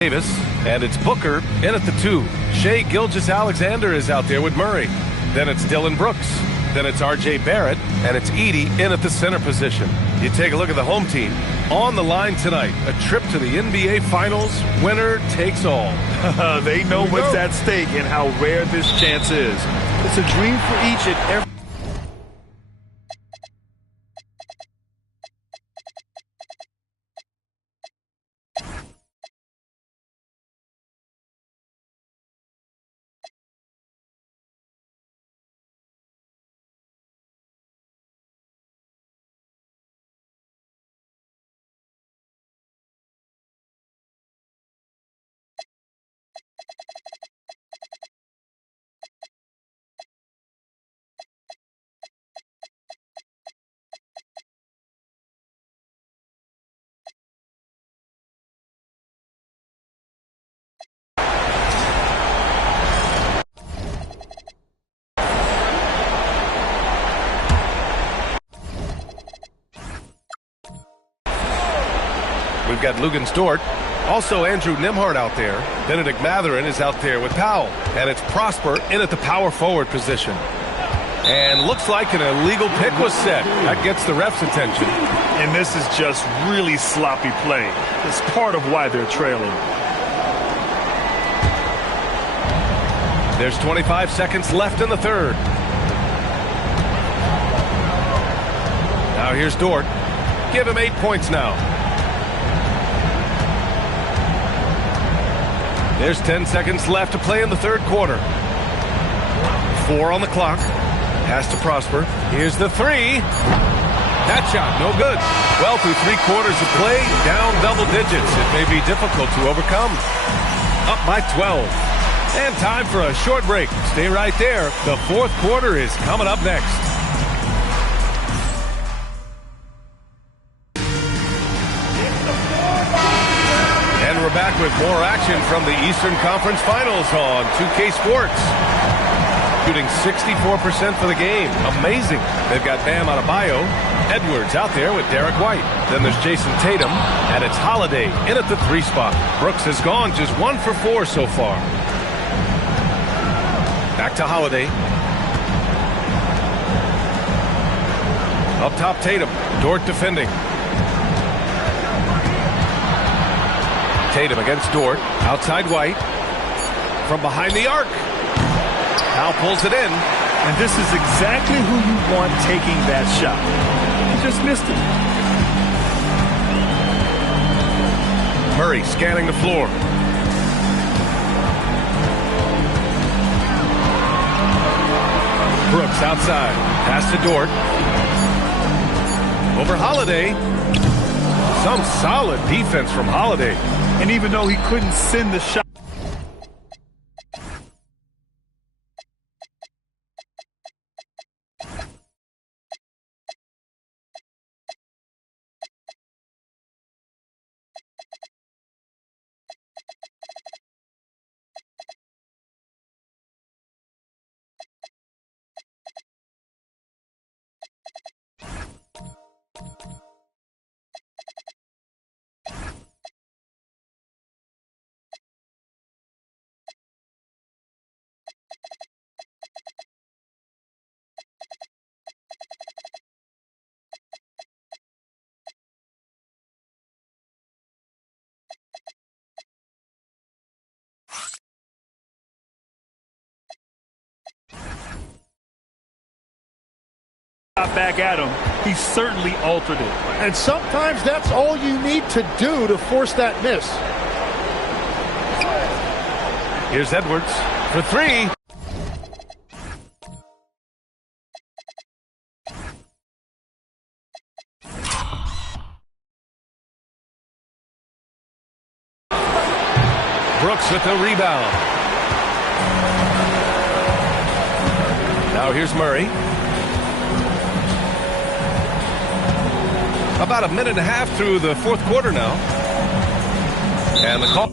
Davis, and it's Booker in at the 2. Shai Gilgeous-Alexander is out there with Murray. Then it's Dillon Brooks. Then it's R.J. Barrett, and it's Edey in at the center position. You take a look at the home team. On the line tonight, a trip to the NBA Finals. Winner takes all. They know what's at stake and how rare this chance is. It's a dream for each and every. We've got Luguentz Dort. Also Andrew Nembhard out there. Bennedict Mathurin is out there with Powell. And it's Prosper in at the power forward position. And looks like an illegal pick was set. That gets the ref's attention. And this is just really sloppy play. It's part of why they're trailing. There's 25 seconds left in the third. Now here's Dort. Give him 8 points now. There's 10 seconds left to play in the third quarter. 4 on the clock. Pass to Prosper. Here's the 3. That shot, no good. Well, through 3 quarters of play, down double digits. It may be difficult to overcome. Up by 12. And time for a short break. Stay right there. The fourth quarter is coming up next. And we're back with more action from the Eastern Conference Finals on 2K Sports. Shooting 64% for the game. Amazing. They've got Bam Adebayo. Edwards out there with Derek White. Then there's Jason Tatum. And it's Holiday in at the 3 spot. Brooks has gone just 1 for 4 so far. Back to Holiday. Up top, Tatum. Dort defending. Tatum against Dort. Outside White. From behind the arc. Powell pulls it in. And this is exactly who you want taking that shot. He just missed it. Murray scanning the floor. Brooks outside. Pass to Dort. Over Holiday. Some solid defense from Holiday. And even though he couldn't send the shot. Back at him, he certainly altered it. And sometimes that's all you need to do to force that miss. Here's Edwards for 3. Brooks with the rebound. Now here's Murray. About a minute and a half through the fourth quarter now. And the call.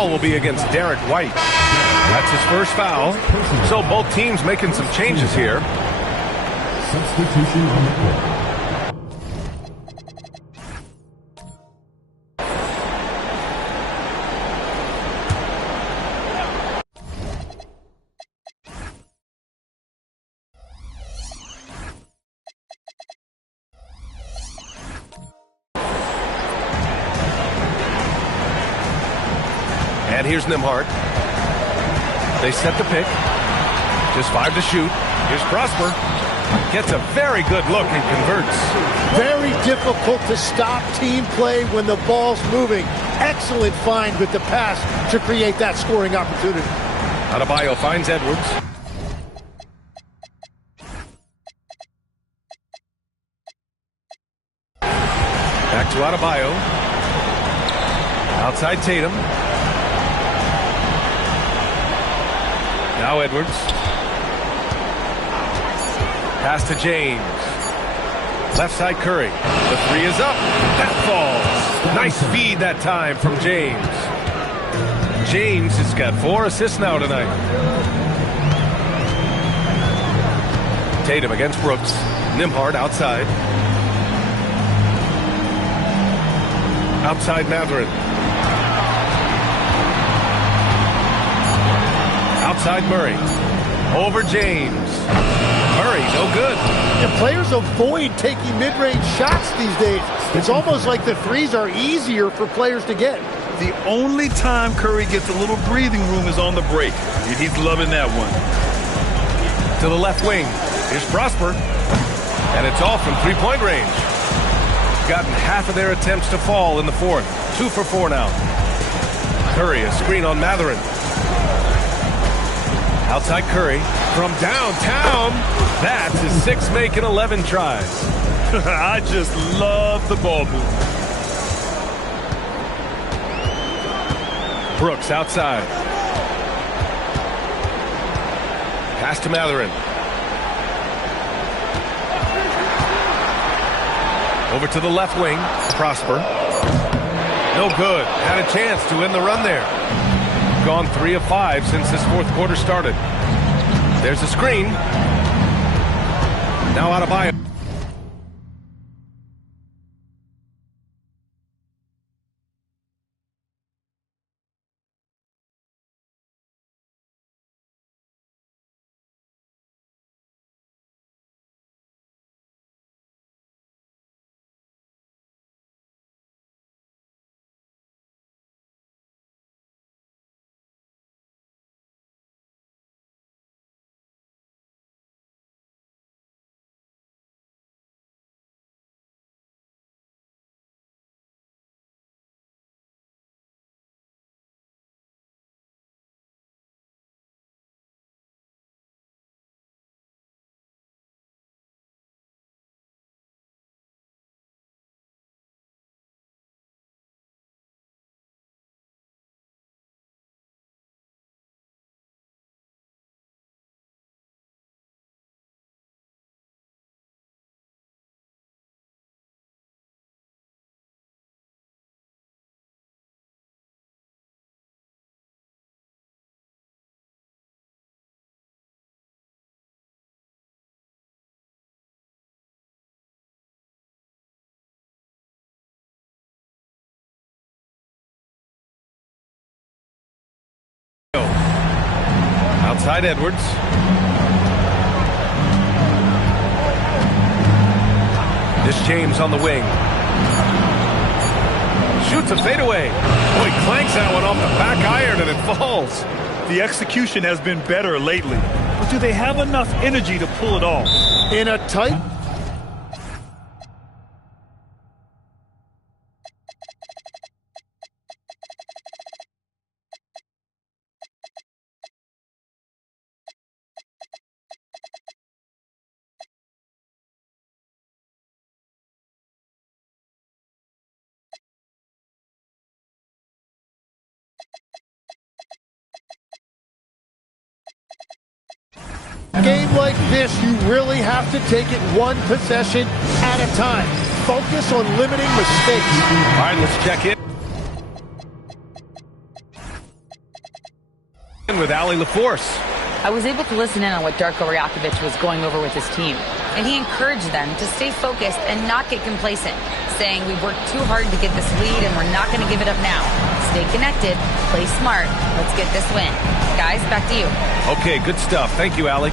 call will be against Derek White. That's his first foul. So both teams making some changes here. Substitution on the court. And here's Nembhard. They set the pick. Just 5 to shoot. Here's Prosper. Gets a very good look and converts. Very difficult to stop team play when the ball's moving. Excellent find with the pass to create that scoring opportunity. Adebayo finds Edwards. Back to Adebayo. Outside Tatum. Now Edwards. Pass to James. Left side Curry. The three is up. That falls. Nice feed that time from James. James has got 4 assists now tonight. Tatum against Brooks. Nembhard outside. Outside Mathurin. Outside Murray. Over James. Murray, no good. And players avoid taking mid-range shots these days. It's almost like the threes are easier for players to get. The only time Curry gets a little breathing room is on the break. And he's loving that one. To the left wing. Here's Prosper. And it's all from three-point range. Gotten half of their attempts to fall in the fourth. 2 for 4 now. Curry, a screen on Mathurin. Outside Curry from downtown. That's his 6 making 11 tries. I just love the ball movement. Brooks outside. Pass to Mathurin. Over to the left wing. Prosper. No good. Had a chance to end the run there. Gone 3 of 5 since this fourth quarter started. There's a screen. Now Adebayo. Outside Edwards. This James on the wing. Shoots a fadeaway. Oh, he clanks that one off the back iron and it falls. The execution has been better lately. But do they have enough energy to pull it off? In a tight... game like this, you really have to take it one possession at a time. Focus on limiting mistakes. All right, let's check in. Molly LaForce. I was able to listen in on what Darko Rajakovic was going over with his team, and he encouraged them to stay focused and not get complacent, saying we've worked too hard to get this lead and we're not going to give it up now. Stay connected, play smart, let's get this win. Guys, back to you. Okay, good stuff. Thank you, Allie.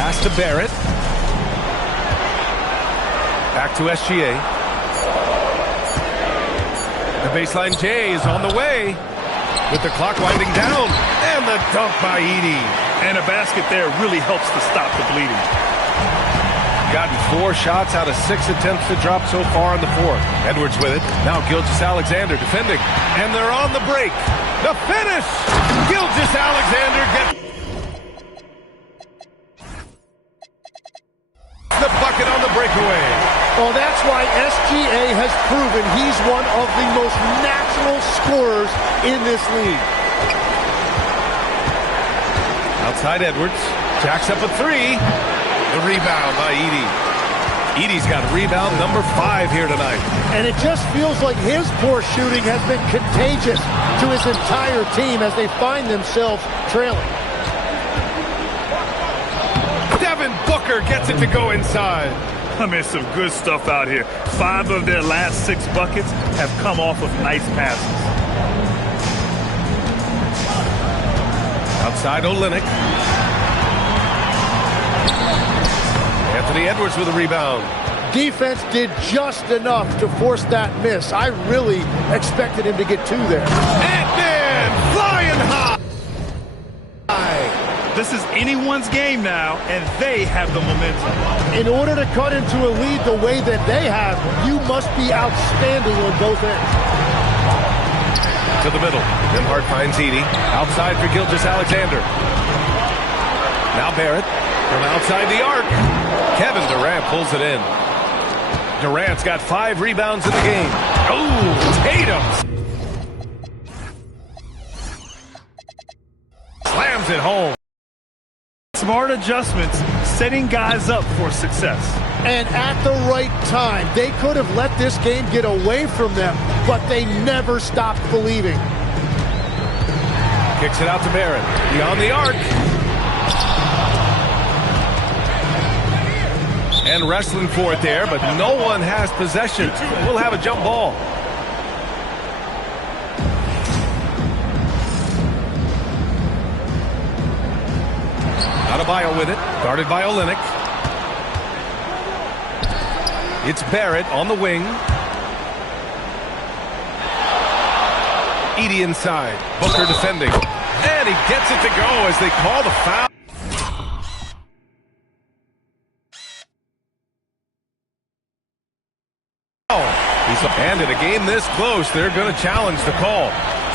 Pass to Barrett. Back to SGA. The baseline J is on the way with the clock winding down. And the dunk by Edey. And a basket there really helps to stop the bleeding. Gotten 4 shots out of 6 attempts to drop so far in the fourth. Edwards with it. Now Gilgeous-Alexander defending. And they're on the break. The finish! Gilgeous-Alexander gets the bucket on the breakaway. Well, that's why SGA has proven he's one of the most natural scorers in this league. Outside Edwards. Jacks up a 3. The rebound by Edey. Edey's got rebound number 5 here tonight. And it just feels like his poor shooting has been contagious to his entire team as they find themselves trailing. Devin Booker gets it to go inside. I mean, some good stuff out here. 5 of their last 6 buckets have come off of nice passes. Outside Olynyk. Anthony Edwards with a rebound. Defense did just enough to force that miss. I really expected him to get 2 there. Ant-Man flying high. This is anyone's game now, and they have the momentum. In order to cut into a lead the way that they have, you must be outstanding on both ends. To the middle. Nembhard finds Edey. Outside for Gilgeous-Alexander. Now Barrett from outside the arc. Kevin Durant pulls it in. Durant's got 5 rebounds in the game. Oh, Tatum slams it home. Smart adjustments, setting guys up for success. And at the right time, they could have let this game get away from them, but they never stopped believing. Kicks it out to Barrett. Beyond the arc. And wrestling for it there, but no one has possession. We'll have a jump ball. Adebayo with it, guarded by Olynyk. It's Barrett on the wing. Edey inside. Booker defending. And he gets it to go as they call the foul. And in a game this close, they're going to challenge the call.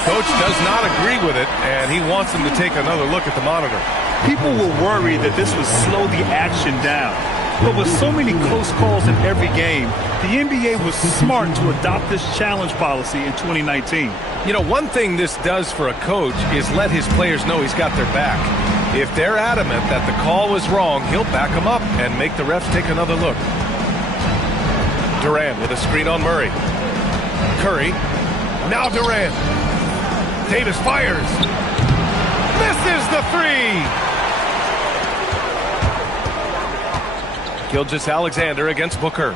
Coach does not agree with it, and he wants them to take another look at the monitor. People were worried that this would slow the action down. But with so many close calls in every game, the NBA was smart to adopt this challenge policy in 2019. You know, one thing this does for a coach is let his players know he's got their back. If they're adamant that the call was wrong, he'll back them up and make the refs take another look. Durant with a screen on Murray. Curry. Now Durant. Davis fires. Misses the 3. Gilgeous-Alexander against Booker.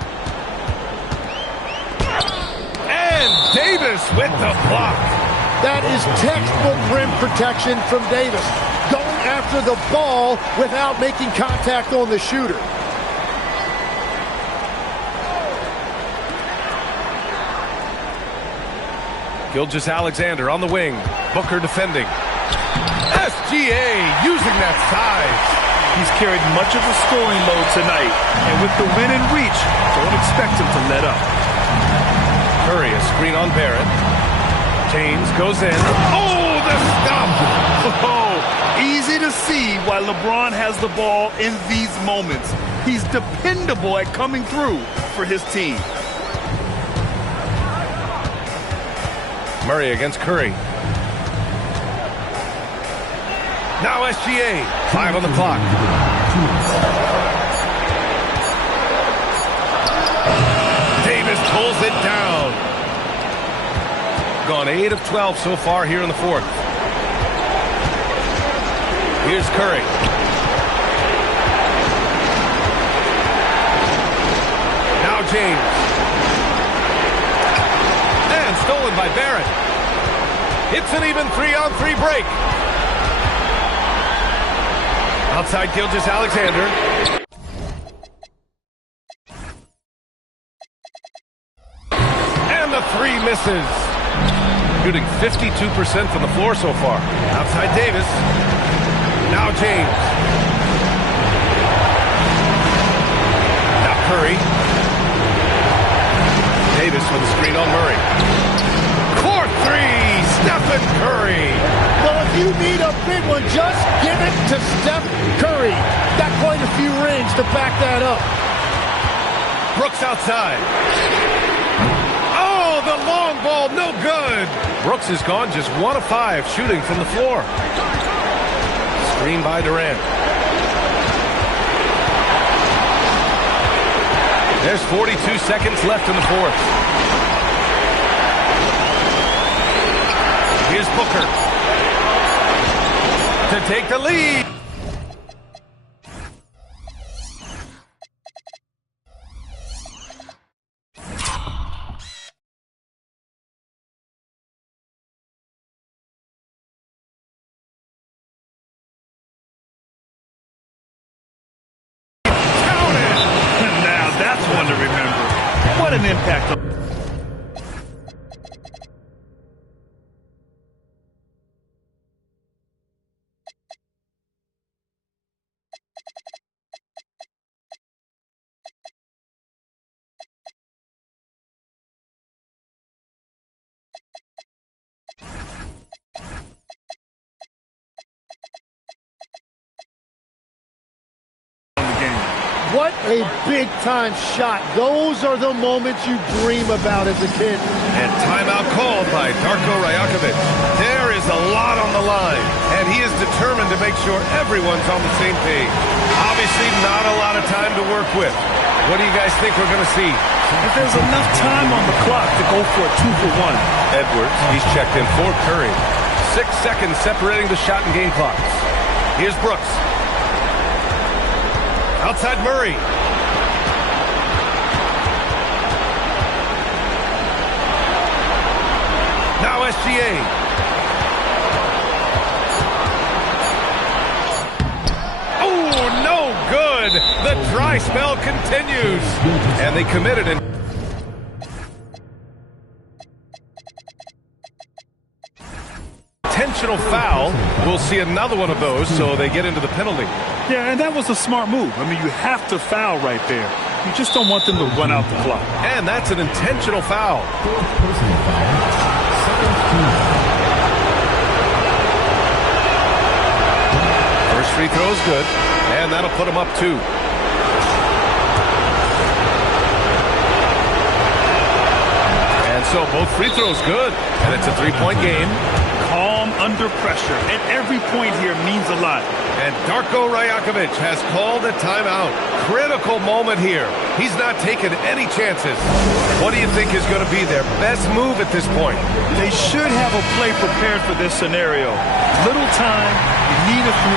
And Davis with the block. That is textbook rim protection from Davis. Going after the ball without making contact on the shooter. Gilgeous-Alexander on the wing. Booker defending. SGA using that size. He's carried much of the scoring load tonight, and with the win and reach, don't expect him to let up. Curry, a screen on Barrett. James goes in. Oh, the stop! Oh, easy to see why LeBron has the ball in these moments. He's dependable at coming through for his team. Murray against Curry. Now SGA. 5 on the clock. Davis pulls it down. Gone 8 of 12 so far here in the fourth. Here's Curry. Now James. And stolen by Barrett. It's an even 3-on-3 break. Outside Gilgeous-Alexander. And the three misses. Shooting 52% from the floor so far. Outside Davis. Now James. Now Curry. Davis with a screen on Murray. 4-3, Stephen Curry. Well, if you need a big one, just give it to Steph Curry. Got quite a few rings to back that up. Brooks outside. Oh, the long ball, no good. Brooks is gone just 1 of 5 shooting from the floor. Screen by Durant. There's 42 seconds left in the fourth. Here's Booker to take the lead. That's one to remember. What an impact. What a big-time shot. Those are the moments you dream about as a kid. And timeout called by Darko Rajakovic. There is a lot on the line, and he is determined to make sure everyone's on the same page. Obviously, not a lot of time to work with. What do you guys think we're going to see? If there's enough time on the clock to go for a 2-for-1. Edwards, he's checked in for Curry. 6 seconds separating the shot and game clocks. Here's Brooks. Outside Murray. Now SGA. Oh, no good. The dry spell continues. And they committed an intentional foul. We'll see another one of those, so they get into the penalty. Yeah, and that was a smart move. I mean, you have to foul right there. You just don't want them to run out the clock. And that's an intentional foul. Personal foul. Second team. First free throw is good, and that'll put him up 2. And so both free throws good, and it's a 3-point game. Calm under pressure, and every point here means a lot. And Darko Rajakovic has called a timeout. Critical moment here. He's not taking any chances. What do you think is going to be their best move at this point? They should have a play prepared for this scenario. Little time, you need a 3.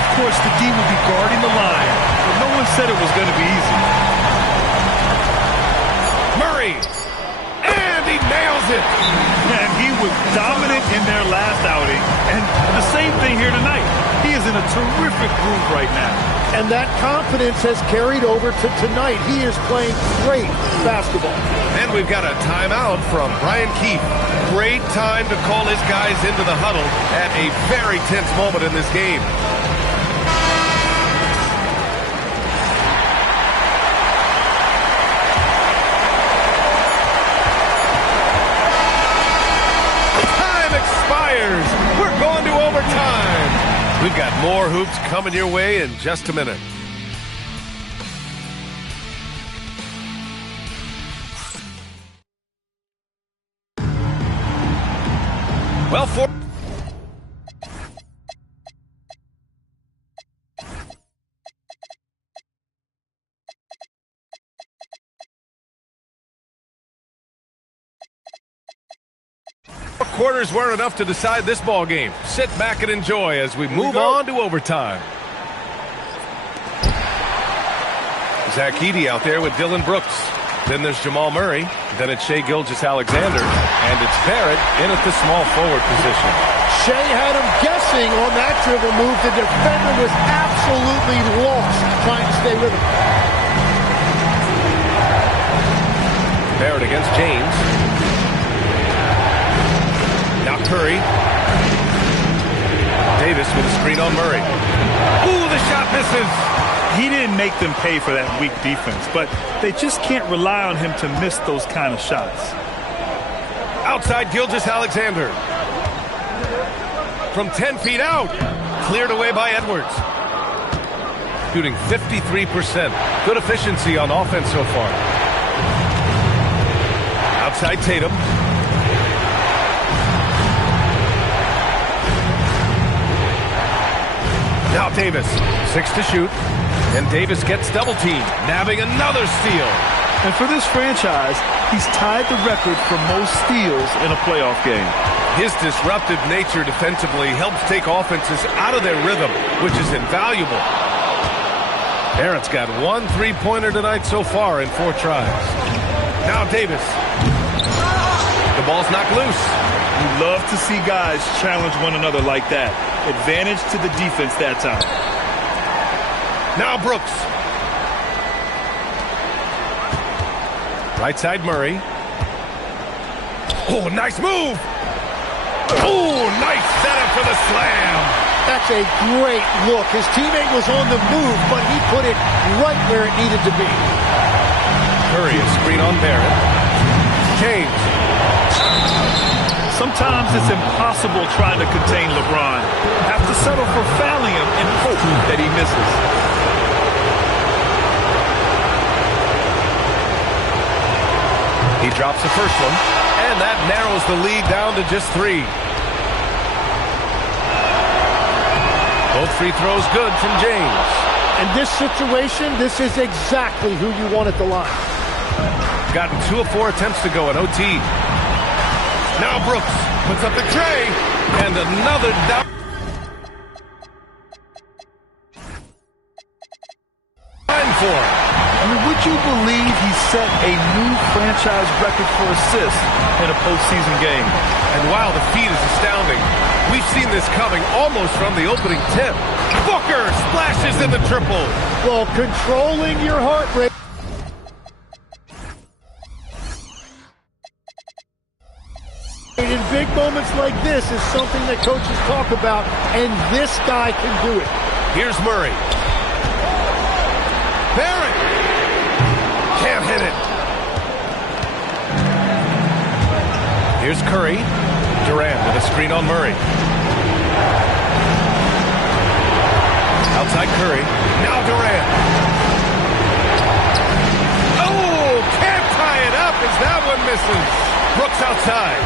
Of course, the D will be guarding the line, but no one said it was going to be easy. Murray! And he nails it! And he was dominant in their last outing, and the same thing here tonight. He is in a terrific groove right now. And that confidence has carried over to tonight. He is playing great basketball. And we've got a timeout from Brian Keefe. Great time to call his guys into the huddle at a very tense moment in this game. Time expires. We're going to overtime. We've got more hoops coming your way in just a minute. Well, for quarters weren't enough to decide this ball game. Sit back and enjoy as we move on to overtime. Zach Edey out there with Dylan Brooks. Then there's Jamal Murray. Then it's Shai Gilgeous-Alexander. And it's Barrett in at the small forward position. Shai had him guessing on that dribble move. The defender was absolutely lost trying to stay with him. Barrett against James. Now Curry. Davis with a screen on Murray. Ooh, the shot misses. He didn't make them pay for that weak defense, but they just can't rely on him to miss those kind of shots. Outside Gilgeous-Alexander. From 10 feet out. Cleared away by Edwards. Shooting 53%. Good efficiency on offense so far. Outside Tatum. Now Davis. 6 to shoot. And Davis gets double-teamed, nabbing another steal. And for this franchise, he's tied the record for most steals in a playoff game. His disruptive nature defensively helps take offenses out of their rhythm, which is invaluable. Barrett's got 1 3-pointer tonight so far in 4 tries. Now Davis. The ball's knocked loose. You love to see guys challenge one another like that. Advantage to the defense that time. Now Brooks. Right side Murray. Oh, nice move. Oh, nice setup for the slam. That's a great look. His teammate was on the move, but he put it right where it needed to be. Curry, a screen on Barrett. James. Sometimes it's impossible trying to contain LeBron. Have to settle for fouling him and hope that he misses. He drops the first one, and that narrows the lead down to just 3. Both free throws good from James. In this situation, this is exactly who you want at the line. Gotten 2 of 4 attempts to go in OT. Now Brooks puts up the tray, and another down. Time for him. I mean, would you believe he set a new franchise record for assists in a postseason game? And wow, the feat is astounding. We've seen this coming almost from the opening tip. Booker splashes in the triple. Well, controlling your heart rate. In big moments like this is something that coaches talk about, and this guy can do it. Here's Murray. Barrett can't hit it. Here's Curry. Durant with a screen on Murray. Outside Curry. Now Durant. Oh, can't tie it up as that one misses. Brooks outside.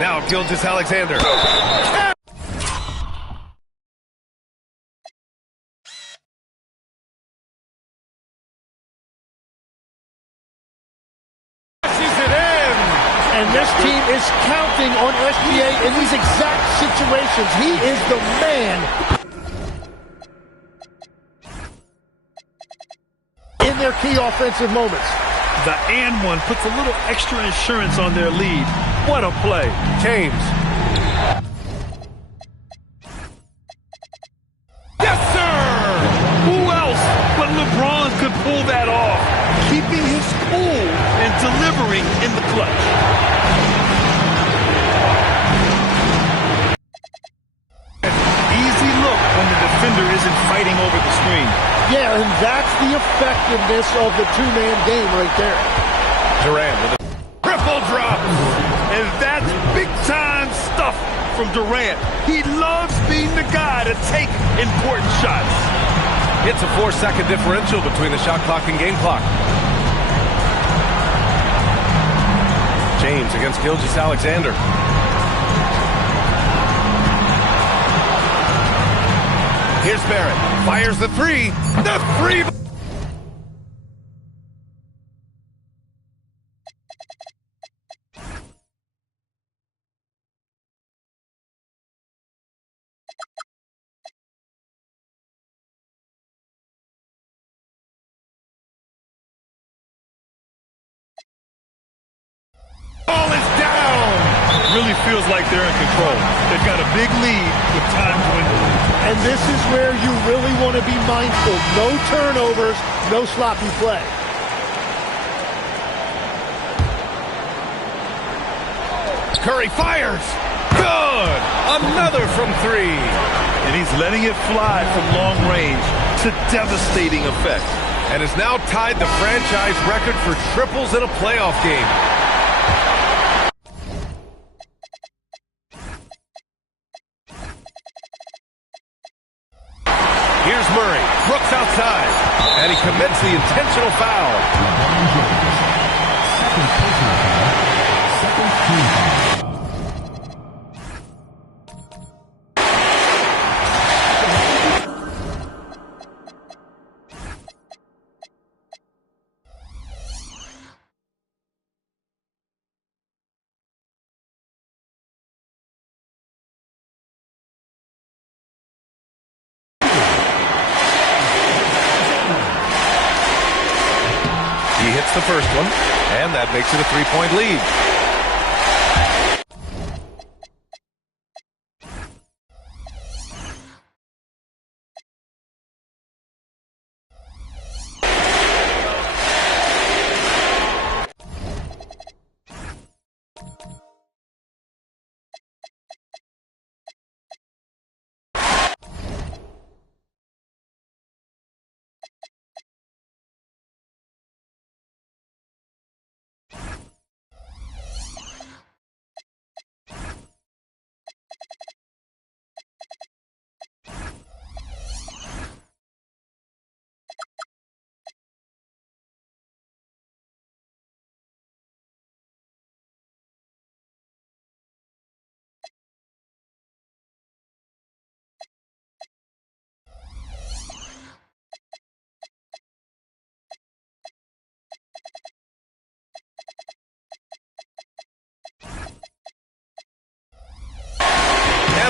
Now Gilgeous-Alexander. And this team is counting on SGA in these exact situations. He is the man in their key offensive moments. The and one puts a little extra insurance on their lead. What a play. James. Yes, sir! Who else but LeBron could pull that off? Keeping his cool and delivering in the clutch. Easy look when the defender isn't fighting over the screen. Yeah, and that's the effectiveness of the two-man game right there. Durant with a triple drop. And that's big-time stuff from Durant. He loves being the guy to take important shots. It's a 4-second differential between the shot clock and game clock. James against Gilgeous-Alexander. Here's Barrett. Fires the three. The three. feels like they're in control. They've got a big lead with time dwindling. And this is where you really want to be mindful. No turnovers, no sloppy play. Curry fires. Good. Another from three. And he's letting it fly from long range to devastating effect. And has now tied the franchise record for triples in a playoff game. Here's Murray. Brooks outside. And he commits the intentional foul. LeBron James. Second personal foul. Second team foul. He hits the first one, and that makes it a three-point lead.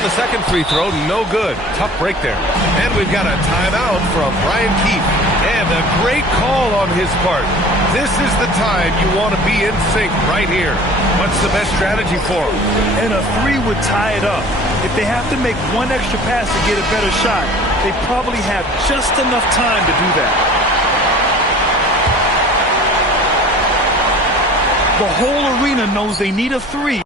The second free throw, no good. Tough break there. And we've got a timeout from Brian Keefe. And a great call on his part. This is the time you want to be in sync right here. What's the best strategy for him? And a three would tie it up. If they have to make one extra pass to get a better shot, they probably have just enough time to do that. The whole arena knows they need a three.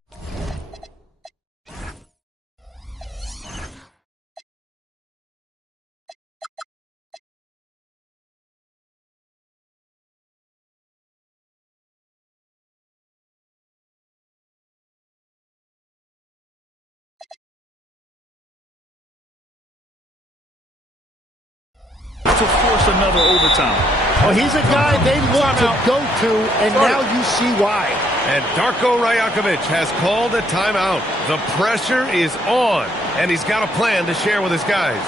To force another overtime. Well, he's a guy they look to go to, and now you see why. And Darko Rajakovic has called a timeout. The pressure is on, and he's got a plan to share with his guys.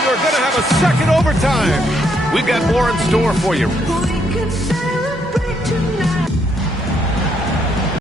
And we're going to have a second overtime. We've got more in store for you.